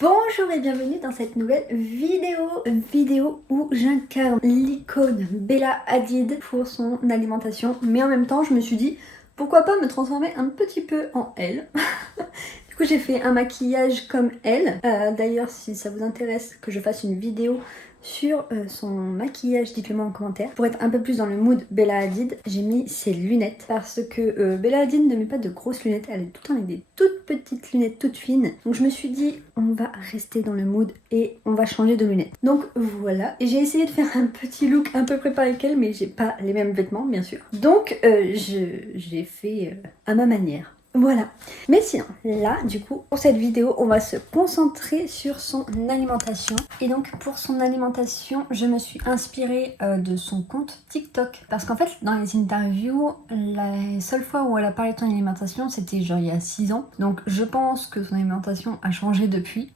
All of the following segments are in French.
Bonjour et bienvenue dans cette nouvelle vidéo où j'incarne l'icône Bella Hadid pour son alimentation, mais en même temps je me suis dit pourquoi pas me transformer un petit peu en elle. Du coup j'ai fait un maquillage comme elle. D'ailleurs si ça vous intéresse que je fasse une vidéo sur son maquillage, dites-le moi en commentaire. Pour être un peu plus dans le mood Bella Hadid, j'ai mis ses lunettes parce que Bella Hadid ne met pas de grosses lunettes, elle est tout le temps avec des toutes petites lunettes toutes fines. Donc je me suis dit on va rester dans le mood et on va changer de lunettes. Donc voilà, et j'ai essayé de faire un petit look un peu préparé qu'elle, mais j'ai pas les mêmes vêtements bien sûr. Donc j'ai fait à ma manière. Voilà. Mais sinon, là, du coup, pour cette vidéo, on va se concentrer sur son alimentation. Et donc, pour son alimentation, je me suis inspirée de son compte TikTok. Parce qu'en fait, dans les interviews, la seule fois où elle a parlé de son alimentation, c'était genre il y a 6 ans. Donc, je pense que son alimentation a changé depuis.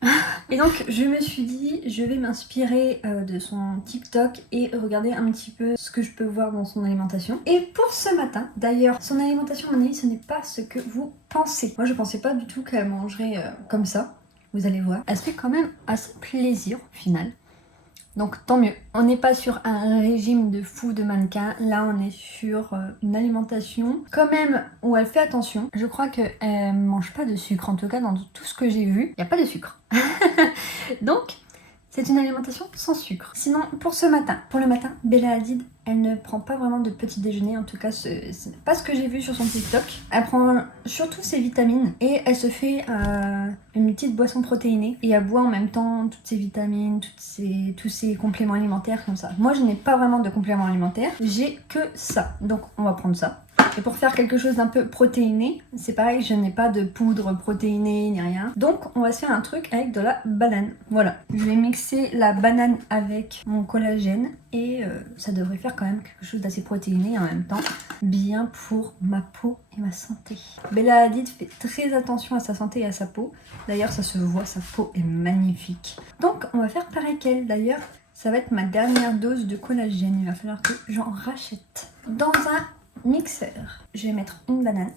Et donc, je me suis dit, je vais m'inspirer de son TikTok et regarder un petit peu ce que je peux voir dans son alimentation. Et pour ce matin, d'ailleurs, son alimentation, à mon avis, ce n'est pas ce que vous pensez. Moi, je pensais pas du tout qu'elle mangerait comme ça. Vous allez voir. Elle se fait quand même assez plaisir au final. Donc tant mieux. On n'est pas sur un régime de fou de mannequin. Là, on est sur une alimentation quand même où elle fait attention. Je crois qu'elle mange pas de sucre. En tout cas, dans tout ce que j'ai vu, il n'y a pas de sucre. Donc, c'est une alimentation sans sucre. Sinon, pour ce matin, pour le matin, Bella Hadid, elle ne prend pas vraiment de petit déjeuner. En tout cas, ce n'est pas ce que j'ai vu sur son TikTok. Elle prend surtout ses vitamines et elle se fait une petite boisson protéinée. Et elle boit en même temps toutes ses vitamines, tous ses compléments alimentaires comme ça. Moi, je n'ai pas vraiment de compléments alimentaires. J'ai que ça. Donc, on va prendre ça. Et pour faire quelque chose d'un peu protéiné, c'est pareil, je n'ai pas de poudre protéinée ni rien. Donc on va se faire un truc avec de la banane. Voilà. Je vais mixer la banane avec mon collagène et ça devrait faire quand même quelque chose d'assez protéiné et en même temps bien pour ma peau et ma santé. Bella Hadid fait très attention à sa santé et à sa peau. D'ailleurs ça se voit, sa peau est magnifique. Donc on va faire pareil qu'elle. D'ailleurs ça va être ma dernière dose de collagène. Il va falloir que j'en rachète. Dans un mixeur, je vais mettre une banane.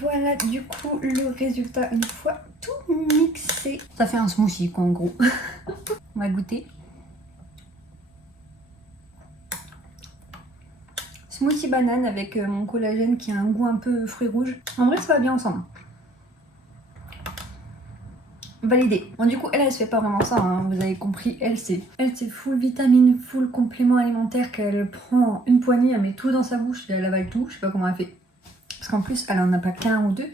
Voilà du coup le résultat une fois tout mixé. Ça fait un smoothie quoi en gros. On va goûter. Smoothie banane avec mon collagène qui a un goût un peu fruits rouges. En vrai ça va bien ensemble. Validé. Bon du coup elle se fait pas vraiment ça, hein, vous avez compris, elle c'est full vitamine, full complément alimentaire qu'elle prend une poignée, elle met tout dans sa bouche et elle avale tout, je sais pas comment elle fait. Parce qu'en plus elle en a pas qu'un ou deux,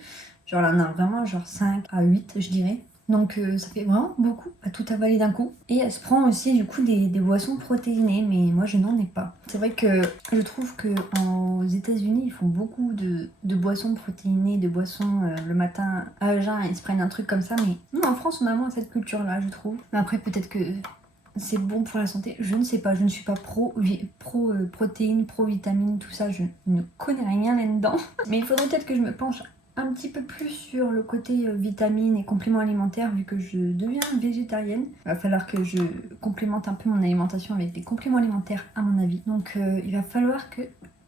genre elle en a vraiment genre 5 à 8 je dirais. Donc ça fait vraiment beaucoup à tout avaler d'un coup. Et elle se prend aussi du coup des boissons protéinées, mais moi je n'en ai pas. C'est vrai que je trouve qu'aux États-Unis ils font beaucoup de boissons protéinées, de boissons le matin à jeun, ils se prennent un truc comme ça, mais nous en France on a moins cette culture là je trouve. Mais après peut-être que c'est bon pour la santé, je ne sais pas, je ne suis pas pro protéines, pro vitamines, tout ça, je ne connais rien là-dedans. Mais il faudrait peut-être que je me penche un petit peu plus sur le côté vitamines et compléments alimentaires vu que je deviens végétarienne. Il va falloir que je complémente un peu mon alimentation avec des compléments alimentaires à mon avis. Donc il va falloir que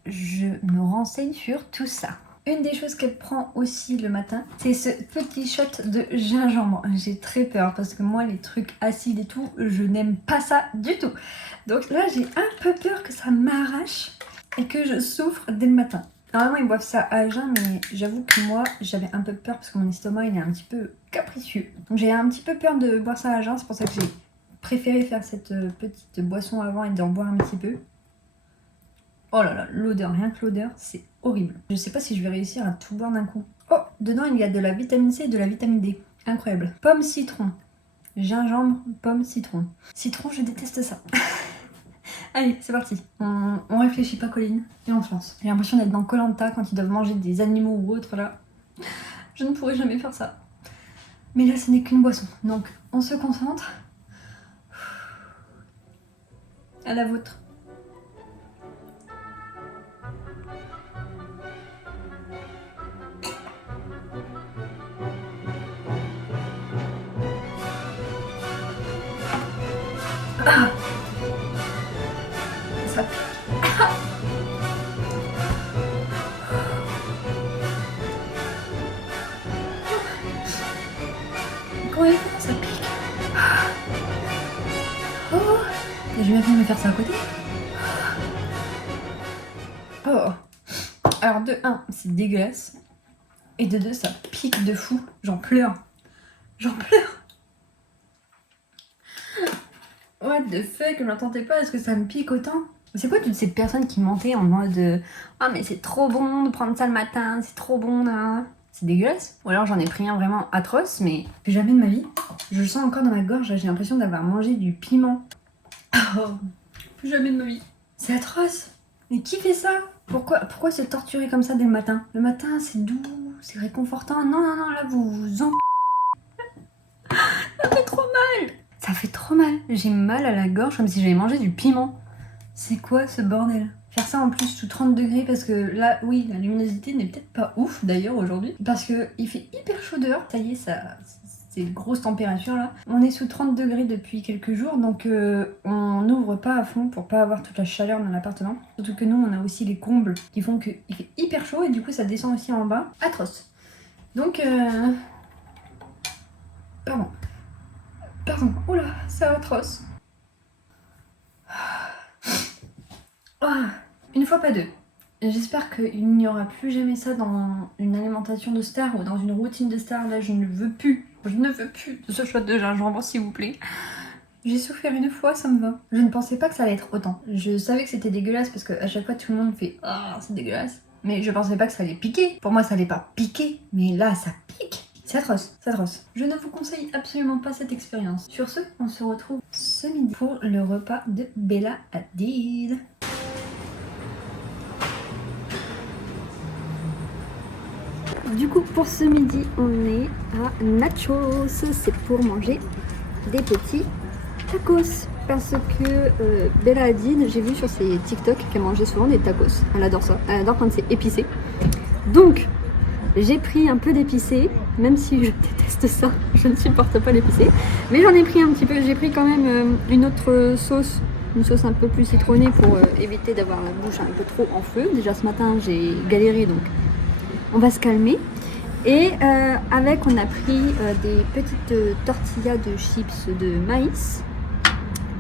je me renseigne sur tout ça. Une des choses qu'elle prend aussi le matin, c'est ce petit shot de gingembre. J'ai très peur parce que moi les trucs acides et tout, je n'aime pas ça du tout. Donc là j'ai un peu peur que ça m'arrache et que je souffre dès le matin. Normalement ils boivent ça à jeun, mais j'avoue que moi j'avais un peu peur parce que mon estomac il est un petit peu capricieux. Donc j'ai un petit peu peur de boire ça à jeun, c'est pour ça que j'ai préféré faire cette petite boisson avant et d'en boire un petit peu. Oh là là, l'odeur, rien que l'odeur, c'est horrible. Je sais pas si je vais réussir à tout boire d'un coup. Oh, dedans il y a de la vitamine C et de la vitamine D. Incroyable. Pomme citron. Gingembre, pomme citron. Citron, je déteste ça. Allez, c'est parti. On réfléchit pas, Colline, et on se lance. J'ai l'impression d'être dans Koh-Lanta quand ils doivent manger des animaux ou autre là. Je ne pourrais jamais faire ça. Mais là, ce n'est qu'une boisson. Donc, on se concentre. À la vôtre. Ah. Ça pique. Comment il fait quand ça pique? Oh. Et je vais bien me faire ça à côté. Oh. Alors de 1, c'est dégueulasse. Et de 2, ça pique de fou. J'en pleure. J'en pleure. What the fuck, je m'attendais pas à ce que ça me pique autant. C'est quoi toutes ces personnes qui mentaient en mode ah mais c'est trop bon de prendre ça le matin, c'est trop bon là. C'est dégueulasse. Ou alors j'en ai pris un vraiment atroce, mais plus jamais de ma vie. Je le sens encore dans ma gorge, j'ai l'impression d'avoir mangé du piment. Oh, plus jamais de ma vie. C'est atroce. Mais qui fait ça? Pourquoi se torturer comme ça dès le matin? Le matin c'est doux, c'est réconfortant. Non, non, non, là vous vous en... Ça fait trop mal. Ça fait trop mal. J'ai mal à la gorge comme si j'avais mangé du piment. C'est quoi ce bordel? Faire ça en plus sous 30 degrés parce que là, oui, la luminosité n'est peut-être pas ouf d'ailleurs aujourd'hui. Parce que il fait hyper chaud dehors. Ça y est, c'est grosse température là. On est sous 30 degrés depuis quelques jours donc on n'ouvre pas à fond pour pas avoir toute la chaleur dans l'appartement. Surtout que nous, on a aussi les combles qui font qu'il fait hyper chaud et du coup ça descend aussi en bas. Atroce. Donc, pardon. Pardon. Oula, c'est atroce. Ah, une fois pas deux. J'espère qu'il n'y aura plus jamais ça dans une alimentation de star ou dans une routine de star. Là, je ne veux plus. Je ne veux plus de ce shot de gingembre, s'il vous plaît. J'ai souffert une fois, ça me va. Je ne pensais pas que ça allait être autant. Je savais que c'était dégueulasse parce qu'à chaque fois, tout le monde fait « Ah, c'est dégueulasse ». Mais je pensais pas que ça allait piquer. Pour moi, ça allait pas piquer. Mais là, ça pique. C'est atroce, c'est atroce. Je ne vous conseille absolument pas cette expérience. Sur ce, on se retrouve ce midi pour le repas de Bella Hadid. Du coup, pour ce midi, on est à Nachos. C'est pour manger des petits tacos. Parce que Bella Hadid, j'ai vu sur ses TikTok qu'elle mangeait souvent des tacos. Elle adore ça. Elle adore quand c'est épicé. Donc, j'ai pris un peu d'épicé, même si je déteste ça, je ne supporte pas l'épicé. Mais j'en ai pris un petit peu, j'ai pris quand même une autre sauce, une sauce un peu plus citronnée pour éviter d'avoir la bouche un peu trop en feu. Déjà ce matin j'ai galéré donc on va se calmer. Et avec on a pris des petites tortillas de chips de maïs.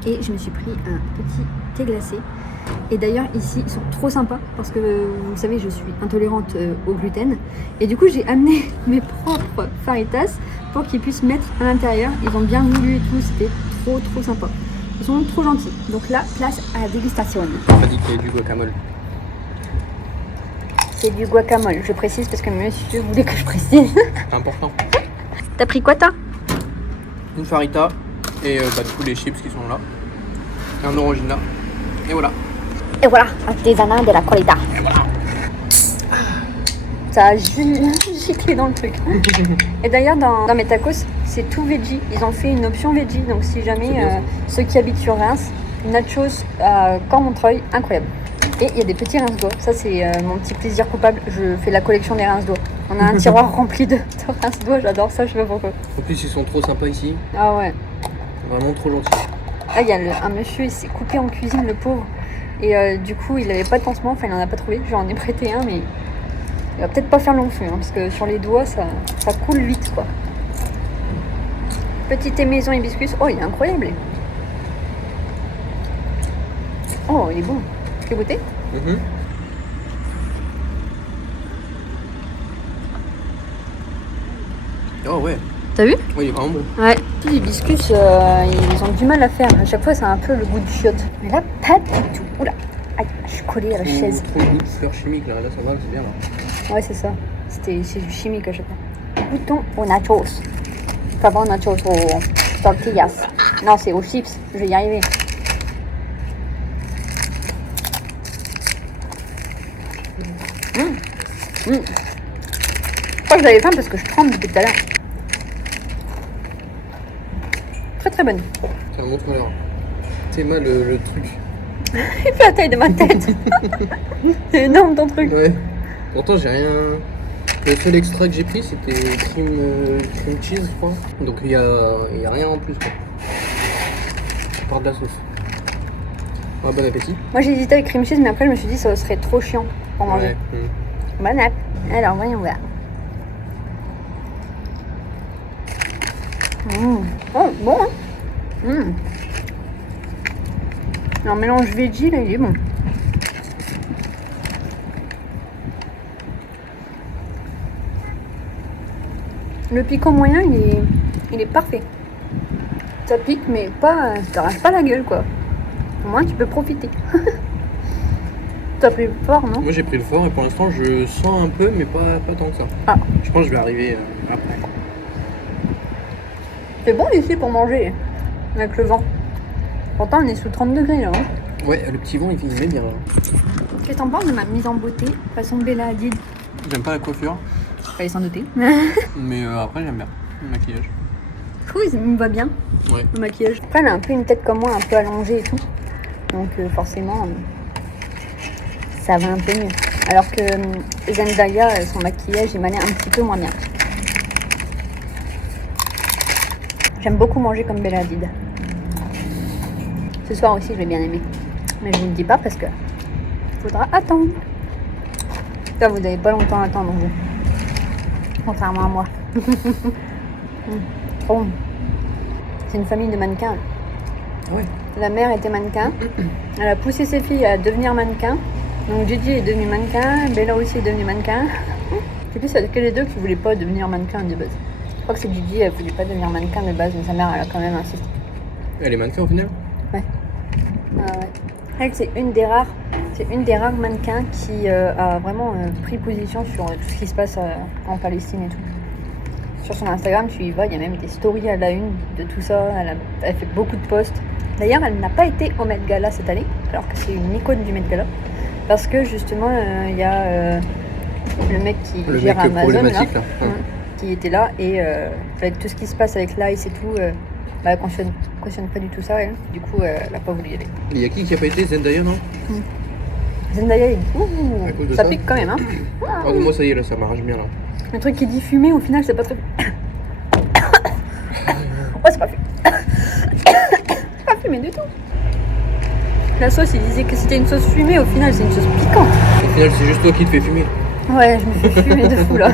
Et je me suis pris un petit thé glacé. Et d'ailleurs ici ils sont trop sympas parce que vous le savez je suis intolérante au gluten et du coup j'ai amené mes propres faritas pour qu'ils puissent mettre à l'intérieur. Ils ont bien voulu et tout, c'était trop sympa. Ils sont trop gentils. Donc là, place à la dégustation. On m'a dit qu'il y a du guacamole. C'est du guacamole, je précise parce que monsieur voulait que je précise. C'est important. T'as pris quoi toi? Une farita et tous les chips qui sont là. Et un orangina. Et voilà. Et voilà, artisanat de la qualité. Et voilà. Ça a giclé dans le truc. Et d'ailleurs, dans mes tacos, c'est tout veggie. Ils ont fait une option veggie. Donc, si jamais ceux qui habitent sur Reims, nachos à Cormontreuil, incroyable. Et il y a des petits rince-doigts. Ça, c'est mon petit plaisir coupable. Je fais la collection des rince-doigts. On a un tiroir rempli de rince-doigts. J'adore ça, je sais pas pourquoi. En plus, ils sont trop sympas ici. Ah ouais. Vraiment trop gentils. Là, il y a un monsieur, il s'est coupé en cuisine, le pauvre. Et du coup, il avait pas de pansement, enfin, il en a pas trouvé. J'en ai prêté un, mais il va peut-être pas faire long feu, hein, parce que sur les doigts, ça coule vite, quoi. Petit thé maison hibiscus. Oh, il est incroyable. Oh, il est bon. Tu veux goûter? Oh ouais. T'as vu? Oui, il est vraiment bon. Ouais. Les hibiscus, ils ont du mal à faire. À chaque fois, ça a un peu le goût du chiotte. Mais là, pas du tout. Oula. Aïe, je suis collée à la chaise. Trop de goût de fleurs chimiques là, ça va, c'est bien là. Ouais, c'est ça. C'est du chimique à chaque fois. Goûtons aux nachos. Enfin, pas aux nachos, aux tortillas. Non, c'est aux chips. Je vais y arriver. Je crois que j'avais faim parce que je tremble depuis tout à l'heure. Très bonne. Tiens, montre-leur. C'est mal le truc. Il fait la taille de ma tête. C'est énorme ton truc. Ouais. Pourtant, j'ai rien. Le seul extra que j'ai pris, c'était cream cheese, je crois. Donc, il y a rien en plus, quoi. supporte la sauce. Oh, bon appétit. Moi j'ai hésité avec cream cheese, mais après je me suis dit ça serait trop chiant pour manger. Ouais. Bon app. Alors voyons voir. Oh, bon hein. Alors mélange veggie là, il est bon. Le piquant moyen, il est parfait. Ça pique, mais pas, ça t'arrache pas la gueule, quoi. Au moins, tu peux profiter. T'as pris le fort, non? Moi j'ai pris le fort et pour l'instant je sens un peu, mais pas tant que ça. Ah. Je pense que je vais arriver après. C'est bon ici pour manger, avec le vent. Pourtant, on est sous 30 degrés, là. Hein. Ouais, le petit vent il met bien. Qu'est-ce que t'en penses de ma mise en beauté, façon Bella Hadid? J'aime pas la coiffure, Fallait s'en douter. mais après j'aime bien le maquillage. Je trouve qu'il me va bien, Ouais. le maquillage. Après, elle a un peu une tête comme moi, un peu allongée et tout. Donc, forcément, ça va un peu mieux. Alors que Zendaya, son maquillage, il m'allait un petit peu moins bien. J'aime beaucoup manger comme Bella Hadid. Ce soir aussi, je vais bien aimer. Mais je vous le dis pas parce que faudra attendre. Là, vous n'avez pas longtemps à attendre, vous. Contrairement à moi. Oh. C'est une famille de mannequins. Ouais. La mère était mannequin. Elle a poussé ses filles à devenir mannequins. Donc Gigi est devenue mannequin. Bella aussi est devenue mannequin. Je sais plus c'est lequel des deux qui voulait pas devenir mannequin de base. Je crois que c'est Gigi, elle voulait pas devenir mannequin de base, mais sa mère elle a quand même insisté. Elle est mannequin au final? Ouais. Ah ouais. Elle, c'est une des rares mannequins qui a vraiment pris position sur tout ce qui se passe en Palestine et tout. Sur son Instagram, tu y vas, il y a même des stories à la une de tout ça. Elle fait beaucoup de posts. D'ailleurs, elle n'a pas été au Met Gala cette année, alors que c'est une icône du Met Gala. Parce que justement, il y a le mec qui gère Amazon là, Ouais. qui était là. Et avec tout ce qui se passe avec l'ICE et tout, elle cautionne pas du tout ça. Elle. Du coup, elle n'a pas voulu y aller. Il y a qui a pas été? Zendaya, non? Zendaya, À cause de ça ça pique quand même. Hein. Oh, moi ça y est, là, ça m'arrache bien là. Le truc qui dit fumé, au final, c'est pas très. Oh, c'est pas fumé. C'est pas fumé du tout. La sauce, il disait que c'était une sauce fumée, au final, c'est une sauce piquante. Au final, c'est juste toi qui te fais fumer. Ouais, je me fais fumer de fou là.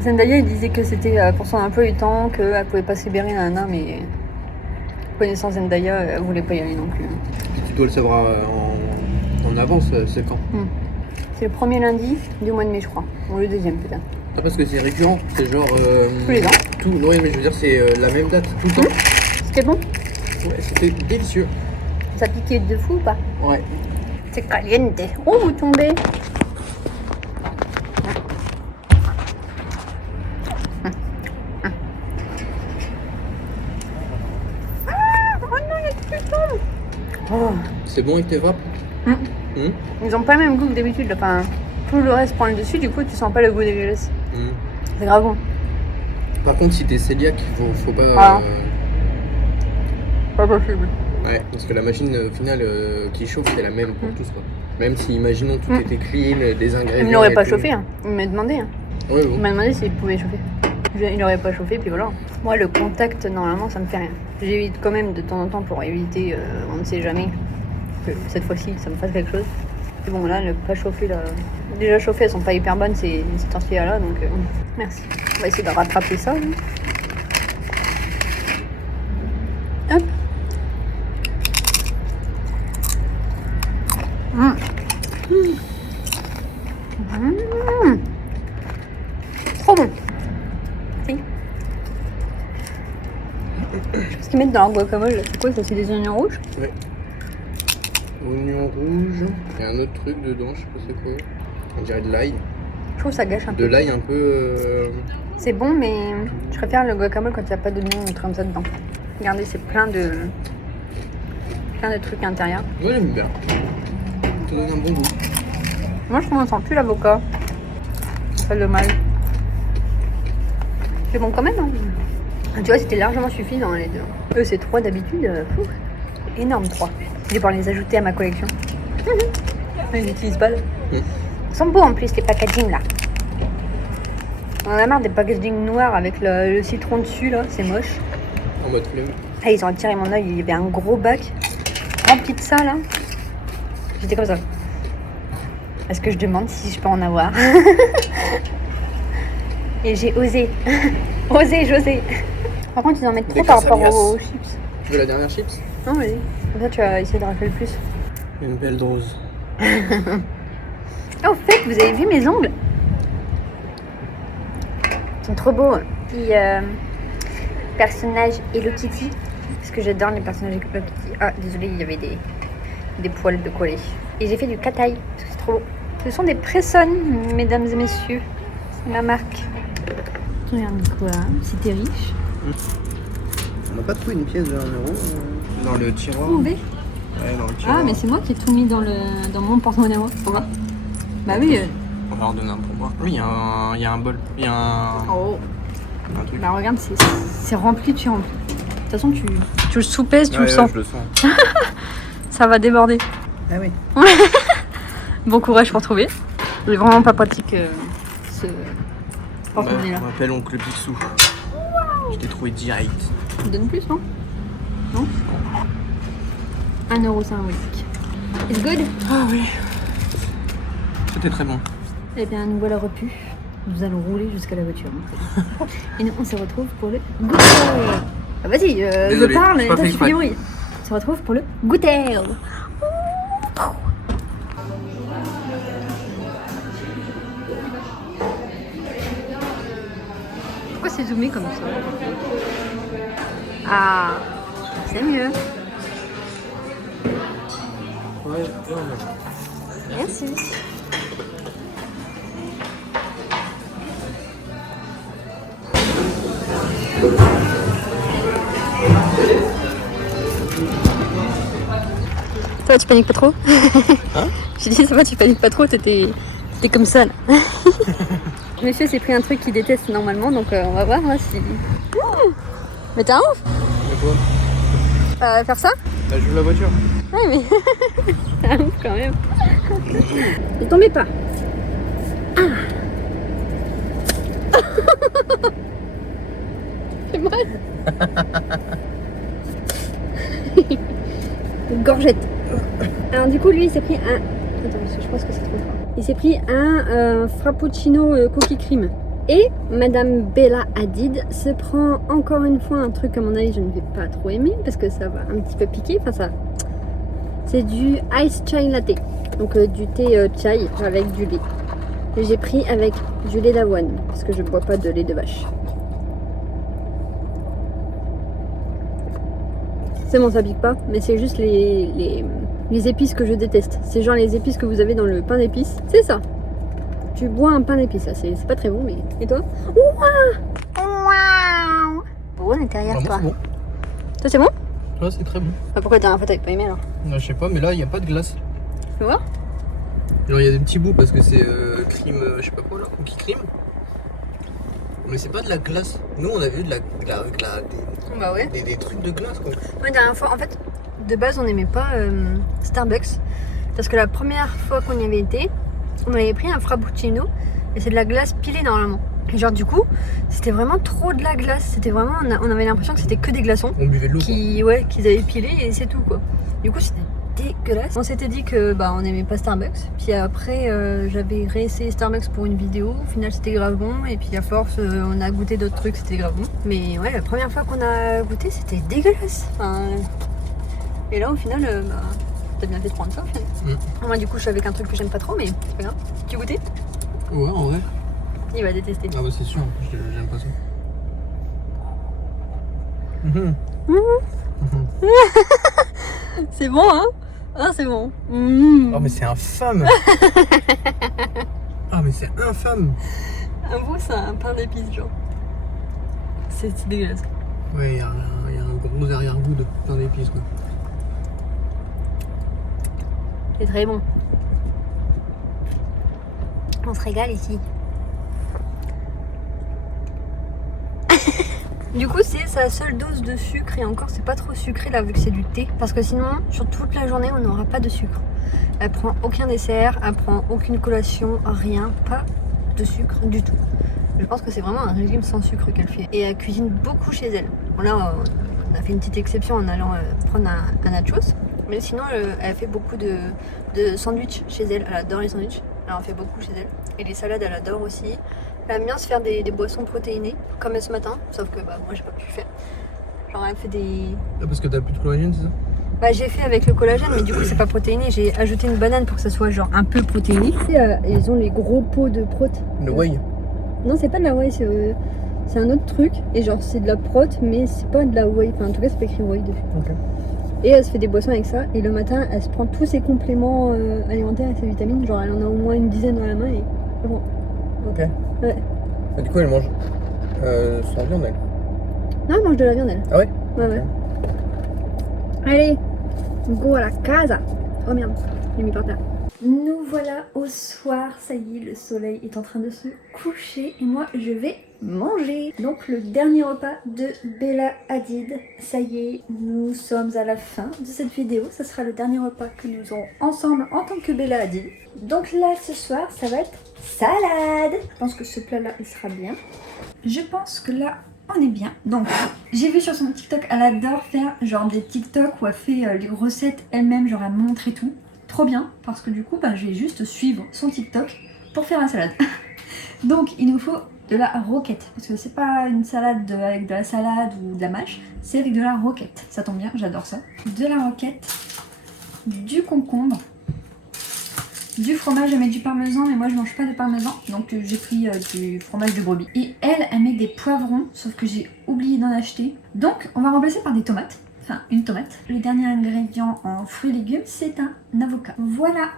Zendaya, il disait que c'était pour son emploi du temps, qu'elle pouvait pas se libérer, mais connaissant Zendaya, elle voulait pas y aller non plus. Puis tu dois le savoir en avance, c'est quand? C'est le premier lundi du mois de mai, je crois. Ou le deuxième, peut-être. Ah, parce que c'est récurrent, c'est genre. Tous les ans. Tout, ouais, mais je veux dire, c'est la même date tout le temps. C'était bon? Ouais, c'était délicieux. Ça piquait de fou ou pas? Ouais. C'est caliente. Oh, vous tombez. Oh. C'est bon avec tes vapes? Ils ont pas le même goût que d'habitude. Enfin, tout le reste prend le dessus, du coup tu sens pas le goût dégueulasse. C'est grave bon. Par contre, si t'es cœliaque, faut pas. Ah. Pas possible. Ouais, parce que la machine au final qui chauffe, c'est la même pour tous quoi. Même si, imaginons, tout était clean, des ingrédients. Il ne l'aurait et pas tout. chauffé, hein. Il m'a demandé. Hein. Ouais, Il m'a demandé s'il pouvait chauffer. Il n'aurait pas chauffé, puis voilà. Moi, le contact, normalement, ça me fait rien. J'évite quand même de temps en temps pour éviter, on ne sait jamais, que cette fois-ci, ça me fasse quelque chose. Et bon, là, le pas chauffé, là. Déjà chauffées, elles sont pas hyper bonnes, ces tortillas-là, donc merci. On va essayer de rattraper ça. Hein. Hop. Trop bon. Si. Ce qu'ils mettent dans leur guacamole, c'est quoi ça? C'est des oignons rouges? Ouais. Oignon rouge. Il y a un autre truc dedans, je sais pas c'est quoi. On dirait de l'ail. Je trouve que ça gâche un peu. De l'ail un peu. C'est bon, mais je préfère le guacamole quand il n'y a pas d'oignons ou trucs comme ça dedans. Regardez, c'est plein de trucs à l'intérieur. Ouais, j'aime bien. Ça donne un bon goût. Moi, je trouve qu'on sent plus l'avocat. Ça fait le mal. C'est bon quand même, hein. Tu vois, c'était largement suffisant les deux. Eux, c'est 3 d'habitude. Énorme 3. Je vais pouvoir les ajouter à ma collection. Mais je n'utilise pas. Ils sont beaux en plus, les packaging là. On en a marre des packaging noirs avec le citron dessus là, c'est moche. En mode flemme. Ah, ils ont attiré mon œil, il y avait un gros bac rempli de ça là. J'étais comme ça. Est-ce que je demande si je peux en avoir? Et j'ai osé. J'osais. Par contre, ils en mettent trop par rapport aux chips. Tu veux la dernière chips? Non, vas-y. Comme ça, tu vas essayer de rafler le plus. Une belle dose. Ah, au fait, vous avez vu mes ongles? Ils sont trop beaux. Petit personnage Hello Kitty. Parce que j'adore les personnages Hello Kitty. Ah, désolé, il y avait des poils de collés. Et j'ai fait du kataï, parce que c'est trop beau. Ce sont des Pressonnes, mesdames et messieurs. C'est ma marque. Regarde quoi, si t'es riche. On n'a pas trouvé une pièce de 1 euro dans le tiroir. Trouvé? Ouais, dans le tiroir. Ah, mais c'est moi qui ai tout mis dans mon porte-monnaie. Pourquoi? Bah oui. On va leur donner un pour moi. Oui, il y a un bol. Il y a un... Oh. un truc. Bah regarde, c'est rempli, tu remplis. De toute façon, tu le soupèses, tu le sens. Je le sens. Ça va déborder. Ah oui. Bon courage pour trouver. C'est vraiment pas pratique ce porte-monnaie là. On m'appelle Oncle Picsou. Je l'ai trouvé direct. Tu donnes plus, non? Non? 1 € symbolique. It's good? Ah oui. C'était très bon. Eh bien, nous voilà repus. Nous allons rouler jusqu'à la voiture. Et nous, on se retrouve pour le goûter. Ah, vas-y, je parle, et toi, tu fais du bruit. On se retrouve pour le goûter. Pourquoi c'est zoomé comme ça? Ah, c'est mieux. Ouais, Merci. Ça va, tu paniques pas trop? Hein? J'ai dit ça va, tu paniques pas trop, t'étais comme ça là. Monsieur s'est pris un truc qu'il déteste normalement, donc on va voir si... Mais t'es un ouf! Mais quoi? Faire ça? Bah, je joue la voiture. Ouais, mais t'es un ouf quand même. Ne tombez pas. Ah. C'est mal. Une gorgette. Alors du coup lui il s'est pris un... Attends parce que je pense que c'est trop fort. Il s'est pris un frappuccino cookie cream. Et Madame Bella Hadid se prend encore une fois un truc à mon avis je ne vais pas trop aimer parce que ça va un petit peu piquer. Enfin ça... C'est du ice chai latte. Donc du thé chai avec du lait. Et j'ai pris avec du lait d'avoine parce que je bois pas de lait de vache. C'est bon, ça pique pas, mais c'est juste les épices que je déteste. C'est genre les épices que vous avez dans le pain d'épices. C'est ça. Tu bois un pain d'épices, ça. C'est pas très bon, mais... Et toi? Waouh! Bon, on est derrière Moi, toi. c'est bon. Toi, c'est bon? Là, c'est très bon. Bah, pourquoi la dernière fois t'avais pas aimé alors? Je sais pas, mais là, il n'y a pas de glace. Tu peux voir? Alors, il y a des petits bouts parce que c'est crème, je sais pas quoi là, cookie cream. Mais c'est pas de la glace. Nous, on a vu de Bah ouais. des trucs de glace quoi. Ouais, la dernière fois, en fait, de base, on n'aimait pas Starbucks. Parce que la première fois qu'on y avait été, on avait pris un frappuccino et c'est de la glace pilée normalement. Et genre, du coup, c'était vraiment trop de la glace. C'était vraiment, on avait l'impression que c'était que des glaçons. On buvait de l'eau. Qu'ils avaient pilé et c'est tout quoi. Du coup, c'était dégueulasse. On s'était dit que bah on n'aimait pas Starbucks. Puis après, j'avais réessayé Starbucks pour une vidéo. Au final, c'était grave bon. Et puis à force, on a goûté d'autres trucs, c'était grave bon. Mais ouais, la première fois qu'on a goûté, c'était dégueulasse. Enfin, et là, au final, bah, t'as bien fait de prendre ça. Au final. Moi, du coup, je suis avec un truc que j'aime pas trop, mais c'est pas grave. Tu goûtais? Ouais, en vrai. Il va détester. Ah bah c'est sûr, j'aime pas ça. C'est bon, hein? Ah, c'est bon. Oh mais c'est infâme. Ah mais c'est infâme. Un bout, c'est un pain d'épices, genre. C'est dégueulasse. Ouais, il y a un gros arrière-goût de pain d'épices quoi. C'est très bon. On se régale ici. Du coup, c'est sa seule dose de sucre et encore, c'est pas trop sucré là vu que c'est du thé. Parce que sinon, sur toute la journée, on n'aura pas de sucre. Elle prend aucun dessert, elle prend aucune collation, rien, pas de sucre du tout. Je pense que c'est vraiment un régime sans sucre qu'elle fait. Et elle cuisine beaucoup chez elle. Bon, là, On a fait une petite exception en allant prendre un nachos. Mais sinon, elle fait beaucoup de sandwichs chez elle. Elle adore les sandwichs. Elle en fait beaucoup chez elle. Et les salades, elle adore aussi. Elle aime bien se faire des boissons protéinées, comme ce matin. Sauf que moi, j'ai pas pu le faire. Genre, elle fait des... Ah, parce que t'as plus de collagène, c'est ça? Bah, j'ai fait avec le collagène, mais du coup, c'est pas protéiné. J'ai ajouté une banane pour que ça soit genre un peu protéiné. Ils ont les gros pots de prot. Le whey? Non, c'est pas de la whey, c'est un autre truc. Et genre, c'est de la prot, mais c'est pas de la whey. Enfin, en tout cas, c'est pas écrit whey dessus. Ok. Et elle se fait des boissons avec ça. Et le matin, elle se prend tous ses compléments alimentaires et ses vitamines. Genre, elle en a au moins une dizaine dans la main. Et bon. Ok. Ouais. Et du coup, elle mange sans viande, elle? Non, elle mange de la viande, elle. Ah ouais? Ouais, ouais. Allez, go à la casa. Oh merde, j'ai mis par terre. Nous voilà au soir, ça y est, le soleil est en train de se coucher et moi je vais manger. Donc le dernier repas de Bella Hadid, ça y est, nous sommes à la fin de cette vidéo. Ça sera le dernier repas que nous aurons ensemble en tant que Bella Hadid. Donc là ce soir, ça va être salade. Je pense que ce plat-là, il sera bien. Je pense que là, on est bien. Donc, j'ai vu sur son TikTok, elle adore faire genre des TikTok où elle fait les recettes elle-même, genre elle montre et tout. Trop bien, parce que du coup, je vais juste suivre son TikTok pour faire la salade. Donc, il nous faut de la roquette, parce que c'est pas une salade avec de la salade ou de la mâche, c'est avec de la roquette. Ça tombe bien, j'adore ça. De la roquette, du concombre, du fromage, elle met du parmesan, mais moi je mange pas de parmesan, donc j'ai pris du fromage de brebis. Et elle met des poivrons, sauf que j'ai oublié d'en acheter. Donc on va remplacer par des tomates, enfin une tomate. Le dernier ingrédient en fruits et légumes, c'est un avocat. Voilà,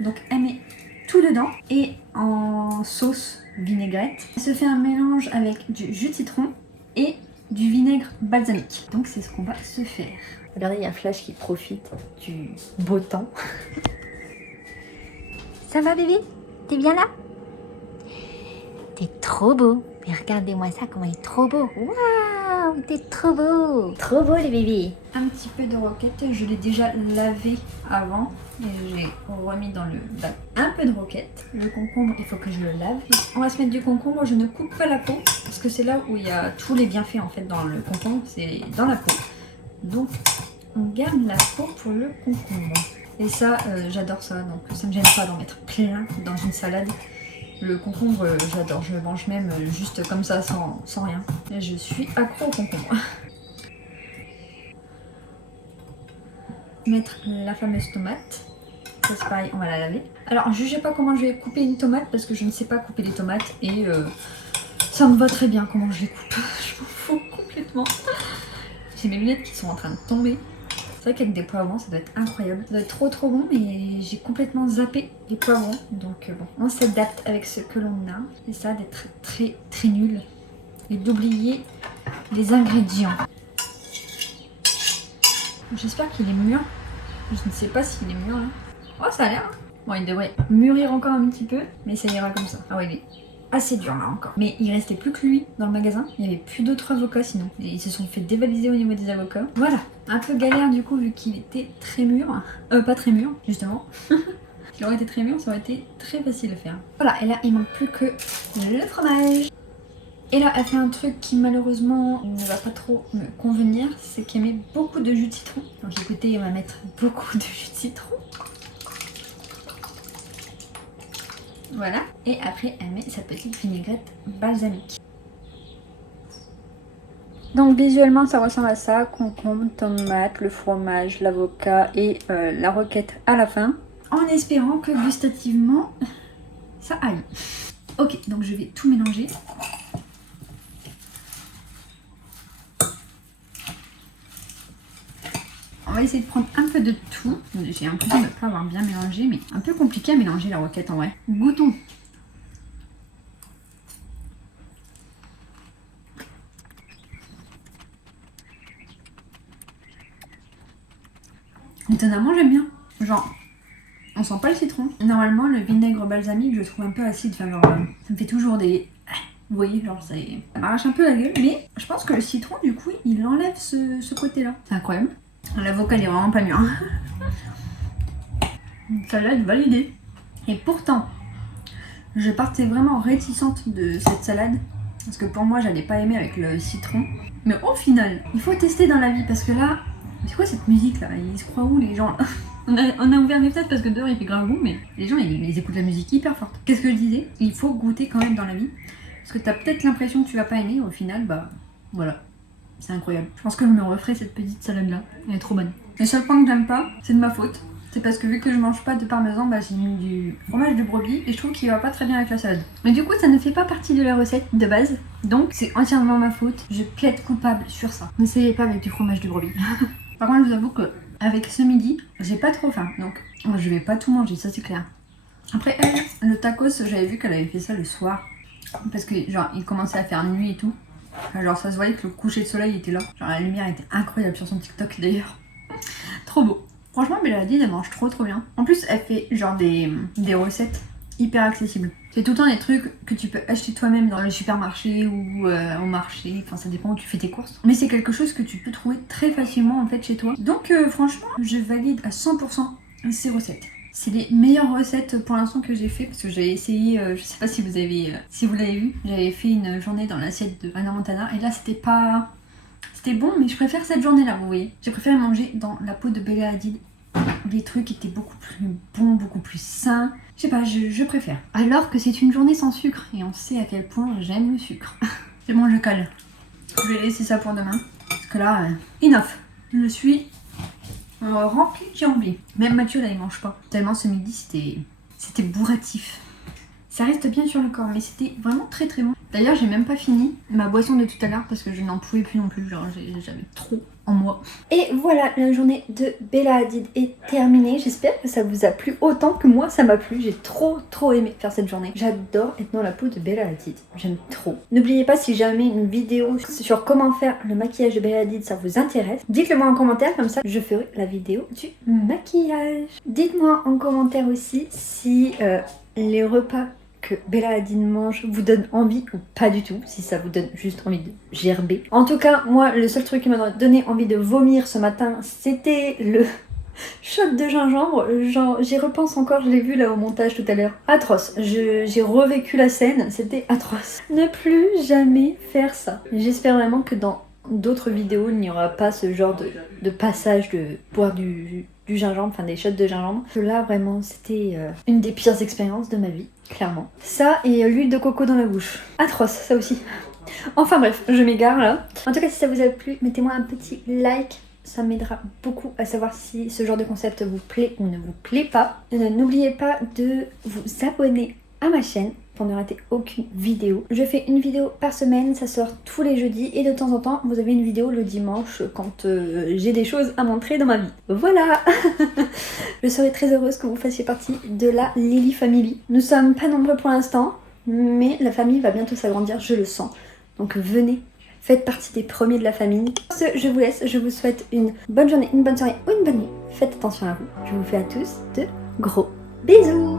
donc elle met tout dedans et en sauce vinaigrette. Elle se fait un mélange avec du jus de citron et du vinaigre balsamique. Donc c'est ce qu'on va se faire. Regardez, il y a Flash qui profite du beau temps. Ça va bébé? T'es bien là? T'es trop beau. Mais regardez-moi ça, comment il est trop beau. Waouh, t'es trop beau. Trop beau les bébés. Un petit peu de roquette, je l'ai déjà lavé avant et j'ai remis dans le bac. Un peu de roquette. Le concombre, il faut que je le lave. On va se mettre du concombre, je ne coupe pas la peau parce que c'est là où il y a tous les bienfaits en fait dans le concombre, c'est dans la peau. Donc on garde la peau pour le concombre. Et ça, j'adore ça, donc ça me gêne pas d'en mettre plein dans une salade. Le concombre, j'adore, je le mange même juste comme ça, sans rien. Et je suis accro au concombre. Mettre la fameuse tomate. Ça c'est pareil, on va la laver. Alors, jugez pas comment je vais couper une tomate, parce que je ne sais pas couper les tomates. Et ça me va très bien comment je les coupe. Je m'en fous complètement. J'ai mes lunettes qui sont en train de tomber. C'est vrai qu'avec des poivrons, ça doit être incroyable. Ça doit être trop bon, mais j'ai complètement zappé les poivrons. Donc bon, on s'adapte avec ce que l'on a. Et ça d'être très nul. Et d'oublier les ingrédients. J'espère qu'il est mûr. Je ne sais pas s'il est mûr là. Oh, ça a l'air. Hein. Bon, il devrait mûrir encore un petit peu, mais ça ira comme ça. Ah ouais, il est assez dur là encore. Mais il restait plus que lui dans le magasin. Il n'y avait plus d'autres avocats sinon. Et ils se sont fait dévaliser au niveau des avocats. Voilà. Un peu galère du coup vu qu'il était très mûr. Pas très mûr, justement. S'il aurait été très mûr, ça aurait été très facile à faire. Voilà, et là il manque plus que le fromage. Et là elle fait un truc qui malheureusement ne va pas trop me convenir, c'est qu'elle met beaucoup de jus de citron. Donc écoutez, on va mettre beaucoup de jus de citron. Voilà, et après elle met sa petite vinaigrette balsamique. Donc visuellement ça ressemble à ça, concombre, tomate, le fromage, l'avocat et la roquette à la fin. En espérant que gustativement ça aille. Ok, donc je vais tout mélanger. On va essayer de prendre un peu de tout. J'ai l'impression de ne pas avoir bien mélangé, mais un peu compliqué à mélanger la roquette en vrai. Goûtons. Étonnamment, j'aime bien. Genre, on sent pas le citron. Normalement, le vinaigre balsamique, je le trouve un peu acide. Enfin, genre, ça me fait toujours des... Vous voyez, genre, ça m'arrache un peu la gueule. Mais je pense que le citron, du coup, il enlève ce côté-là. C'est incroyable. L'avocat, il est vraiment pas mûr. Ça va être validé. Et pourtant, je partais vraiment réticente de cette salade. Parce que pour moi, j'allais pas aimer avec le citron. Mais au final, il faut tester dans la vie parce que là, c'est quoi cette musique là? Ils se croient où les gens là? On a ouvert les fenêtres parce que dehors il fait grave beau, mais les gens ils écoutent la musique hyper forte. Qu'est-ce que je disais? Il faut goûter quand même dans la vie. Parce que t'as peut-être l'impression que tu vas pas aimer, au final, bah voilà. C'est incroyable. Je pense que je me referai cette petite salade là. Elle est trop bonne. Le seul point que j'aime pas, c'est de ma faute. C'est parce que vu que je mange pas de parmesan, bah j'ai mis du fromage de brebis et je trouve qu'il va pas très bien avec la salade. Mais du coup, ça ne fait pas partie de la recette de base. Donc c'est entièrement ma faute. Je plaide coupable sur ça. N'essayez pas avec du fromage de brebis. Par contre, je vous avoue que avec ce midi, j'ai pas trop faim. Donc je vais pas tout manger, ça c'est clair. Après elle, le tacos, j'avais vu qu'elle avait fait ça le soir. Parce que genre il commençait à faire nuit et tout. Enfin, genre ça se voyait que le coucher de soleil était là. Genre la lumière était incroyable sur son TikTok d'ailleurs. Trop beau. Franchement, Bella Hadid, elle mange trop bien. En plus, elle fait genre des recettes hyper accessibles. C'est tout le temps des trucs que tu peux acheter toi-même dans les supermarchés ou au marché. Enfin, ça dépend où tu fais tes courses. Mais c'est quelque chose que tu peux trouver très facilement en fait chez toi. Donc franchement, je valide à 100% ces recettes. C'est les meilleures recettes pour l'instant que j'ai fait parce que j'ai essayé, je sais pas si vous l'avez vu, j'avais fait une journée dans l'assiette de Hannah Montana et là c'était bon, mais je préfère cette journée-là, vous voyez. J'ai préféré manger dans la peau de Bella Hadid. Les trucs étaient beaucoup plus bons, beaucoup plus sains. Je sais pas, je préfère. Alors que c'est une journée sans sucre. Et on sait à quel point j'aime le sucre. C'est bon, je cale. Je vais laisser ça pour demain. Parce que là, enough. Je suis remplie de envie. Même Mathieu, là, il mange pas. Tellement ce midi, c'était bourratif. Ça reste bien sur le corps, mais c'était vraiment très très bon. D'ailleurs, j'ai même pas fini ma boisson de tout à l'heure parce que je n'en pouvais plus non plus. Genre, j'avais trop en moi. Et voilà, la journée de Bella Hadid est terminée. J'espère que ça vous a plu autant que moi ça m'a plu. J'ai trop aimé faire cette journée. J'adore être dans la peau de Bella Hadid. J'aime trop. N'oubliez pas, si jamais une vidéo sur comment faire le maquillage de Bella Hadid ça vous intéresse, dites-le moi en commentaire, comme ça je ferai la vidéo du maquillage. Dites-moi en commentaire aussi si les repas que Bella Hadid mange vous donne envie ou pas du tout, si ça vous donne juste envie de gerber. En tout cas, moi, le seul truc qui m'a donné envie de vomir ce matin, c'était le shot de gingembre. Genre, j'y repense encore, je l'ai vu là au montage tout à l'heure. Atroce, j'ai revécu la scène, c'était atroce. Ne plus jamais faire ça. J'espère vraiment que dans d'autres vidéos, il n'y aura pas ce genre de passage de boire du gingembre, enfin des shots de gingembre. Là, vraiment, c'était une des pires expériences de ma vie, clairement. Ça et l'huile de coco dans la bouche. Atroce, ça aussi. Enfin bref, je m'égare là. En tout cas, si ça vous a plu, mettez-moi un petit like. Ça m'aidera beaucoup à savoir si ce genre de concept vous plaît ou ne vous plaît pas. N'oubliez pas de vous abonner à ma chaîne pour ne rater aucune vidéo. Je fais une vidéo par semaine, ça sort tous les jeudis et de temps en temps vous avez une vidéo le dimanche quand j'ai des choses à montrer dans ma vie. Voilà. Je serais très heureuse que vous fassiez partie de la Lily Family. Nous sommes pas nombreux pour l'instant, mais la famille va bientôt s'agrandir, je le sens. Donc venez, faites partie des premiers de la famille. Sur ce, je vous laisse, je vous souhaite une bonne journée, une bonne soirée ou une bonne nuit. Faites attention à vous. Je vous fais à tous de gros bisous.